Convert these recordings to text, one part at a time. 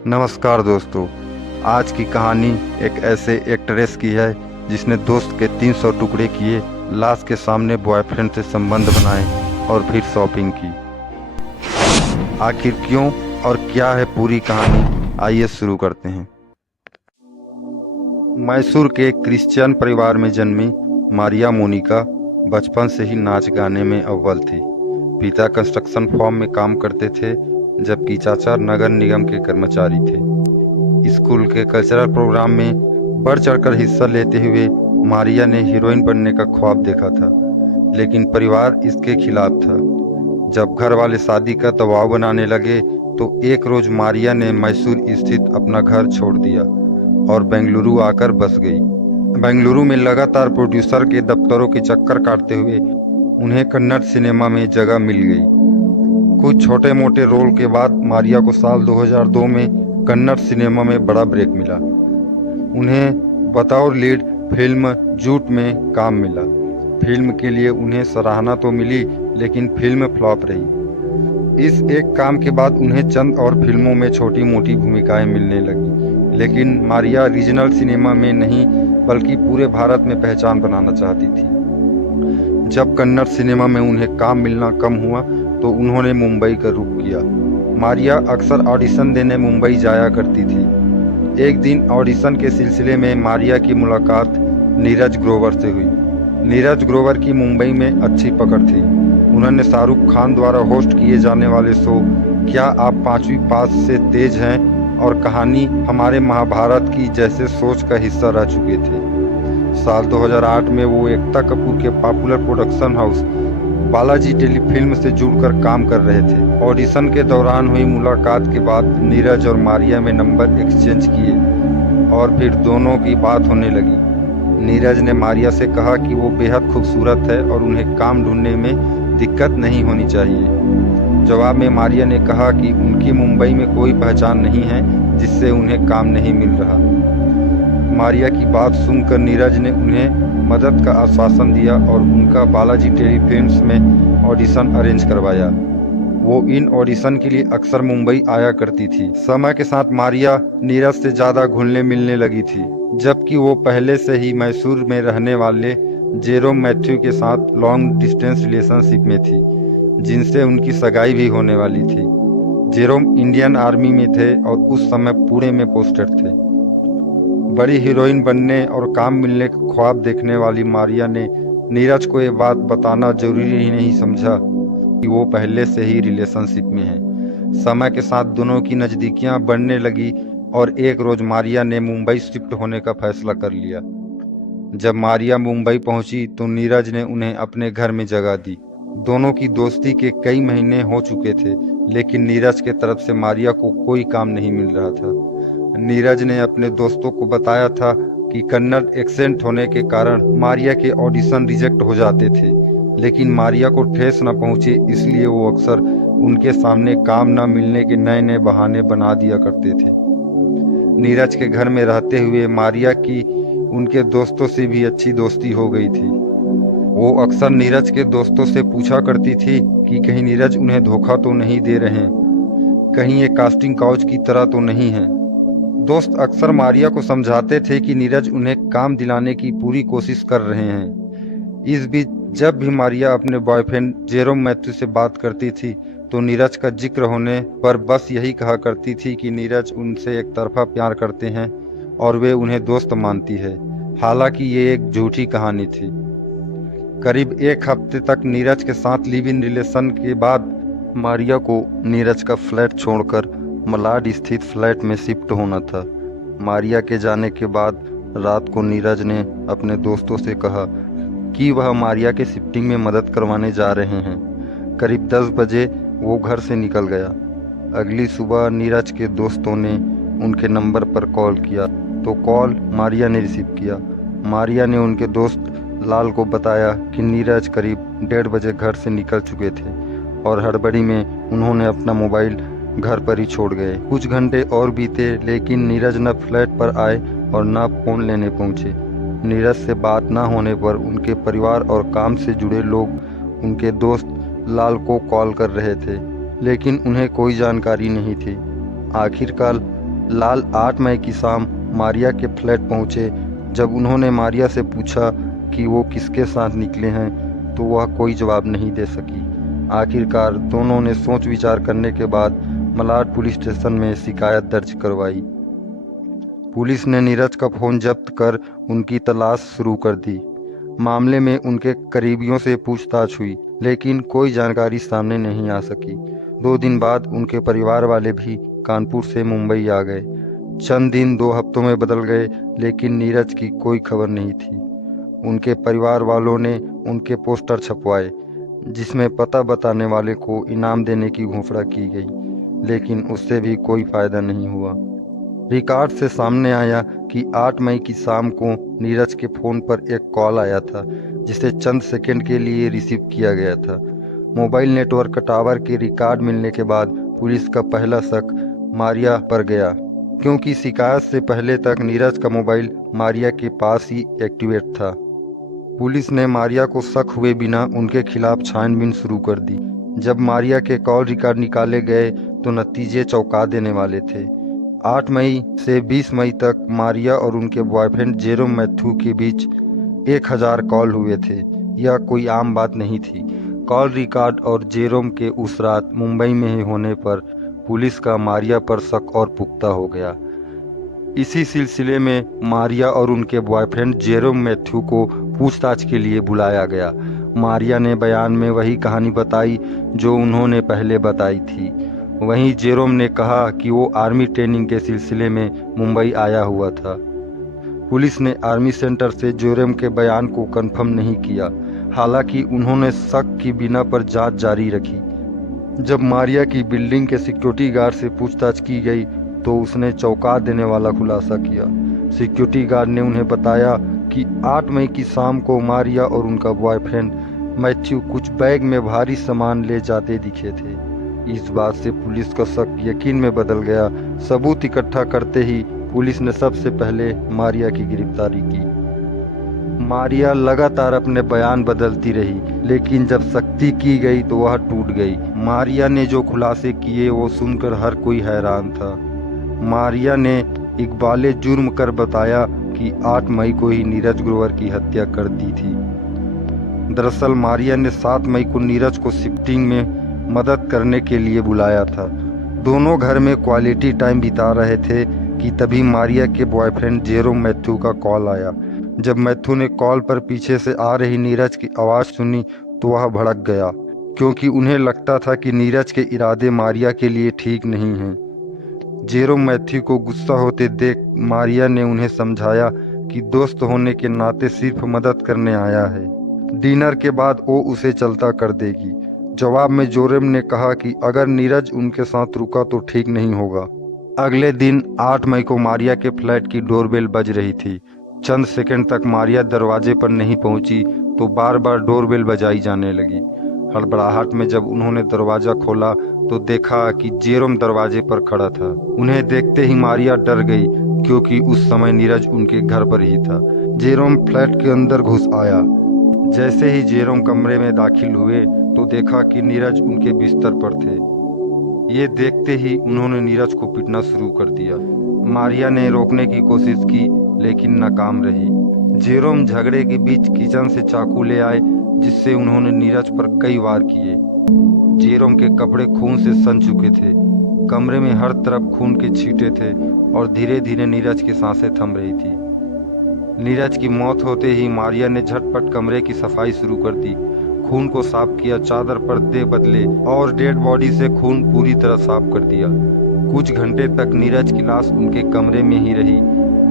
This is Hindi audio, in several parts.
नमस्कार दोस्तों। आज की कहानी एक ऐसे एक्ट्रेस की है जिसने दोस्त के 300 टुकड़े किए, लाश के सामने बॉयफ्रेंड से संबंध बनाए और फिर शॉपिंग की। आखिर क्यों और क्या है पूरी कहानी, आइए शुरू करते हैं। मैसूर के एक क्रिश्चियन परिवार में जन्मी मारिया मोनिका बचपन से ही नाच गाने में अव्वल थी। पिता कंस्ट्रक्शन फर्म में काम करते थे, जबकि चाचा नगर निगम के कर्मचारी थे। स्कूल के कल्चरल प्रोग्राम में बढ़ चढ़कर हिस्सा लेते हुए मारिया ने हीरोइन बनने का ख्वाब देखा था, लेकिन परिवार इसके खिलाफ था। जब घर वाले शादी का दबाव बनाने लगे तो एक रोज मारिया ने मैसूर स्थित अपना घर छोड़ दिया और बेंगलुरु आकर बस गई। बेंगलुरु में लगातार प्रोड्यूसर के दफ्तरों के चक्कर काटते हुए उन्हें कन्नड़ सिनेमा में जगह मिल गई। कुछ छोटे मोटे रोल के बाद मारिया को साल 2002 में कन्नड़ सिनेमा में बड़ा ब्रेक मिला। उन्हें बतौर लीड फिल्म जूट में काम मिला। फिल्म के लिए उन्हें सराहना तो मिली, लेकिन फिल्म फ्लॉप रही। इस एक काम के बाद उन्हें चंद और फिल्मों में छोटी मोटी भूमिकाएं मिलने लगी, लेकिन मारिया रीजनल सिनेमा में नहीं बल्कि पूरे भारत में पहचान बनाना चाहती थी। जब कन्नड़ सिनेमा में उन्हें काम मिलना कम हुआ तो उन्होंने मुंबई का रुख किया। मारिया अक्सर ऑडिशन देने मुंबई जाया करती थी। एक दिन ऑडिशन के सिलसिले में मारिया की मुलाकात नीरज ग्रोवर से हुई। नीरज ग्रोवर की मुंबई में अच्छी पकड़ थी। उन्होंने शाहरुख खान द्वारा होस्ट किए जाने वाले शो क्या आप पांचवी पास से तेज हैं और कहानी हमारे महाभारत की जैसे सोच का हिस्सा रह चुके थे। साल 2008 में वो एकता कपूर के popular production house Balaji telefilm से जुड़कर काम कर रहे थे। ऑडिशन के दौरान हुई मुलाकात के बाद नीरज और मारिया में नंबर एक्सचेंज किए और फिर दोनों की बात होने लगी। नीरज ने मारिया से कहा कि वो बेहद खूबसूरत है और उन्हें काम ढूंढने में दिक्कत नहीं होनी चाहिए। जवाब में मारिया ने कहा कि उनकी मुंबई में कोई पहचान नहीं है जिससे उन्हें काम नहीं मिल रहा। मारिया की बात सुनकर नीरज ने उन्हें मदद का आश्वासन दिया और उनका बालाजी टेलीफिल्म्स में ऑडिशन अरेंज करवाया। वो इन ऑडिशन के लिए अक्सर मुंबई आया करती थी। समय के साथ मारिया नीरज से ज़्यादा घुलने मिलने लगी थी, जबकि वो पहले से ही मैसूर में रहने वाले जेरोम मैथ्यू के साथ लॉन्ग डिस्टेंस रिलेशनशिप में थी, जिनसे उनकी सगाई भी होने वाली थी। जेरोम इंडियन आर्मी में थे और उस समय पुणे में पोस्टेड थे। बड़ी हीरोइन बनने और काम मिलने का ख्वाब देखने वाली मारिया ने नीरज को ये बात बताना जरूरी ही नहीं समझा कि वो पहले से ही रिलेशनशिप में है। समय के साथ दोनों की नज़दीकियां बढ़ने लगी और एक रोज मारिया ने मुंबई शिफ्ट होने का फैसला कर लिया। जब मारिया मुंबई पहुंची तो नीरज ने उन्हें अपने घर में जगह दी। दोनों की दोस्ती के कई महीने हो चुके थे, लेकिन नीरज के तरफ से मारिया को कोई काम नहीं मिल रहा था। नीरज ने अपने दोस्तों को बताया था कि कन्नड़ एक्सेंट होने के कारण मारिया के ऑडिशन रिजेक्ट हो जाते थे, लेकिन मारिया को ठेस न पहुंचे इसलिए वो अक्सर उनके सामने काम न मिलने के नए नए बहाने बना दिया करते थे। नीरज के घर में रहते हुए मारिया की उनके दोस्तों से भी अच्छी दोस्ती हो गई थी। वो अक्सर नीरज के दोस्तों से पूछा करती थी कि कहीं नीरज उन्हें धोखा तो नहीं दे रहे हैं, कहीं ये कास्टिंग काउच की तरह तो नहीं है। दोस्त अक्सर मारिया को समझाते थे कि नीरज उन्हें काम दिलाने की पूरी कोशिश कर रहे हैं। इस बीच जब भी मारिया अपने बॉयफ्रेंड जेरोम मैथ्यू से बात करती थी तो नीरज का जिक्र होने पर बस यही कहा करती थी कि नीरज उनसे एक तरफा प्यार करते हैं और वे उन्हें दोस्त मानती है। हालांकि ये एक झूठी कहानी थी। करीब एक हफ्ते तक नीरज के साथ लिव इन रिलेशन के बाद मारिया को नीरज का फ्लैट छोड़कर मलाड स्थित फ्लैट में शिफ्ट होना था। मारिया के जाने के बाद रात को नीरज ने अपने दोस्तों से कहा कि वह मारिया के शिफ्टिंग में मदद करवाने जा रहे हैं। करीब 10 बजे वो घर से निकल गया। अगली सुबह नीरज के दोस्तों ने उनके नंबर पर कॉल किया तो कॉल मारिया ने रिसीव किया। मारिया ने उनके दोस्त लाल को बताया कि नीरज करीब 1:30 बजे घर से निकल चुके थे और हड़बड़ी में उन्होंने अपना मोबाइल घर पर ही छोड़ गए। कुछ घंटे और बीते, लेकिन नीरज न फ्लैट पर आए और न फोन लेने पहुंचे। नीरज से बात न होने पर उनके परिवार और काम से जुड़े लोग उनके दोस्त लाल को कॉल कर रहे थे, लेकिन उन्हें कोई जानकारी नहीं थी। आखिरकार लाल 8 मई की शाम मारिया के फ्लैट पहुंचे। जब उन्होंने मारिया से पूछा कि वो किसके साथ निकले हैं तो वह कोई जवाब नहीं दे सकी। आखिरकार दोनों ने सोच विचार करने के बाद मलाड पुलिस स्टेशन में शिकायत दर्ज करवाई। पुलिस ने नीरज का फ़ोन जब्त कर उनकी तलाश शुरू कर दी। मामले में उनके करीबियों से पूछताछ हुई, लेकिन कोई जानकारी सामने नहीं आ सकी। 2 दिन बाद उनके परिवार वाले भी कानपुर से मुंबई आ गए। चंद दिन 2 हफ्तों में बदल गए, लेकिन नीरज की कोई खबर नहीं थी। उनके परिवार वालों ने उनके पोस्टर छपवाए, जिसमें पता बताने वाले को इनाम देने की घोषणा की गई, लेकिन उससे भी कोई फायदा नहीं हुआ। रिकॉर्ड से सामने आया कि 8 मई की शाम को नीरज के फ़ोन पर एक कॉल आया था, जिसे चंद सेकंड के लिए रिसीव किया गया था। मोबाइल नेटवर्क टावर के रिकॉर्ड मिलने के बाद पुलिस का पहला शक मारिया पर गया, क्योंकि शिकायत से पहले तक नीरज का मोबाइल मारिया के पास ही एक्टिवेट था। पुलिस ने मारिया को शक हुए बिना उनके खिलाफ छानबीन शुरू कर दी। जब मारिया के कॉल रिकॉर्ड निकाले गए तो नतीजे चौंका देने वाले थे। 8 मई से 20 मई तक मारिया और उनके बॉयफ्रेंड जेरोम मैथ्यू के बीच 1000 कॉल हुए थे। यह कोई आम बात नहीं थी। कॉल रिकॉर्ड और जेरोम के उस रात मुंबई में ही होने पर पुलिस का मारिया पर शक और पुख्ता हो गया। इसी सिलसिले में मारिया और उनके बॉयफ्रेंड जेरोम मैथ्यू को पूछताछ के लिए बुलाया गया। मारिया ने बयान में वही कहानी बताई जो उन्होंने पहले बताई थी। वहीं जेरोम ने कहा कि वो आर्मी ट्रेनिंग के सिलसिले में मुंबई आया हुआ था। पुलिस ने आर्मी सेंटर से जेरोम के बयान को कंफर्म नहीं किया, हालांकि उन्होंने शक की बिना पर जांच जारी रखी। जब मारिया की बिल्डिंग के सिक्योरिटी गार्ड से पूछताछ की गई तो उसने चौंका देने वाला खुलासा किया। सिक्योरिटी गार्ड ने उन्हें बताया कि 8 मई की शाम को मारिया और उनका बॉयफ्रेंड मैथ्यू कुछ बैग में भारी सामान ले जाते दिखे थे। इस बात से पुलिस का शक यकीन में बदल गया। सबूत इकट्ठा करते ही पुलिस ने सबसे पहले मारिया की गिरफ्तारी की। मारिया लगातार अपने बयान बदलती रही, लेकिन जब सख्ती की गई तो वह टूट गई। मारिया ने जो खुलासे किए वो सुनकर हर कोई हैरान था। मारिया ने इकबाले जुर्म कर बताया कि 8 मई को ही नीरज ग्रोवर की हत्या कर दी थी। दरअसल मारिया ने 7 मई को नीरज को शिफ्टिंग में मदद करने के लिए बुलाया था। दोनों घर में क्वालिटी टाइम बिता रहे थे कि तभी मारिया के बॉयफ्रेंड जेरोम मैथ्यू का कॉल आया। जब मैथ्यू ने कॉल पर पीछे से आ रही नीरज की आवाज़ सुनी तो वह भड़क गया, क्योंकि उन्हें लगता था कि नीरज के इरादे मारिया के लिए ठीक नहीं हैं। जेरोम मैथ्यू को गुस्सा होते देख मारिया ने उन्हें समझाया कि दोस्त होने के नाते सिर्फ मदद करने आया है। डिनर के बाद वो उसे चलता कर देगी। जवाब में जेरोम ने कहा कि अगर नीरज उनके साथ रुका तो ठीक नहीं होगा। अगले दिन 8 मई को मारिया के फ्लैट की डोरबेल बज रही थी। चंद सेकंड तक मारिया दरवाजे पर नहीं पहुंची तो बार बार डोरबेल बजाई जाने लगी। हड़बड़ाहट में जब उन्होंने दरवाजा खोला तो देखा कि जेरोम दरवाजे पर खड़ा था। उन्हें देखते ही मारिया डर गई, क्योंकि उस समय नीरज उनके घर पर ही था। जेरोम फ्लैट के अंदर घुस आया। जैसे ही जेरोम कमरे में दाखिल हुए तो देखा कि नीरज उनके बिस्तर पर थे। ये देखते ही उन्होंने नीरज को पीटना शुरू कर दिया। मारिया ने रोकने की कोशिश की, लेकिन नाकाम रही। जेरोम झगड़े के बीच किचन से चाकू ले आए, जिससे उन्होंने नीरज पर कई वार किए। जेरोम के कपड़े खून से सन चुके थे। कमरे में हर तरफ खून के छींटे थे और धीरे धीरे नीरज की सांसें थम रही थी। नीरज की मौत होते ही मारिया ने झटपट कमरे की सफाई शुरू कर दी। खून को साफ किया, चादर पर्दे बदले और डेड बॉडी से खून पूरी तरह साफ कर दिया। कुछ घंटे तक नीरज की लाश उनके कमरे में ही रही।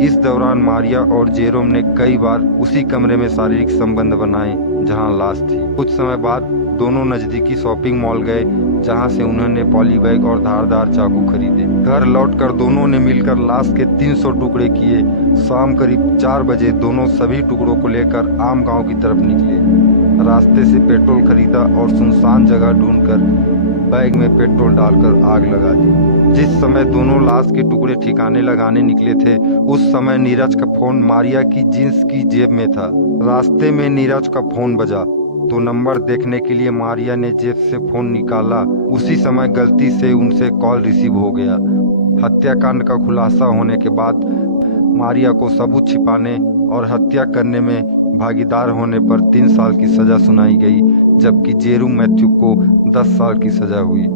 इस दौरान मारिया और जेरोम ने कई बार उसी कमरे में शारीरिक संबंध बनाए जहां लाश थी। कुछ समय बाद दोनों नजदीकी शॉपिंग मॉल गए, जहां से उन्होंने पॉलीबैग और धारदार चाकू खरीदे। घर लौटकर दोनों ने मिलकर लाश के 300 टुकड़े किए। शाम करीब 4 बजे दोनों सभी टुकड़ों को लेकर आम गांव की तरफ निकले। रास्ते से पेट्रोल खरीदा और सुनसान जगह ढूंढकर बैग में पेट्रोल डालकर आग लगा दी। जिस समय दोनों लाश के टुकड़े ठिकाने लगाने निकले थे, उस समय नीरज का फोन मारिया की जींस की जेब में था। रास्ते में नीरज का फोन बजा तो नंबर देखने के लिए मारिया ने जेब से फोन निकाला। उसी समय गलती से उनसे कॉल रिसीव हो गया। हत्याकांड का खुलासा होने के बाद मारिया को सबूत छिपाने और हत्या करने में भागीदार होने पर 3 साल की सजा सुनाई गई, जबकि जेरू मैथ्यू को 10 साल की सजा हुई।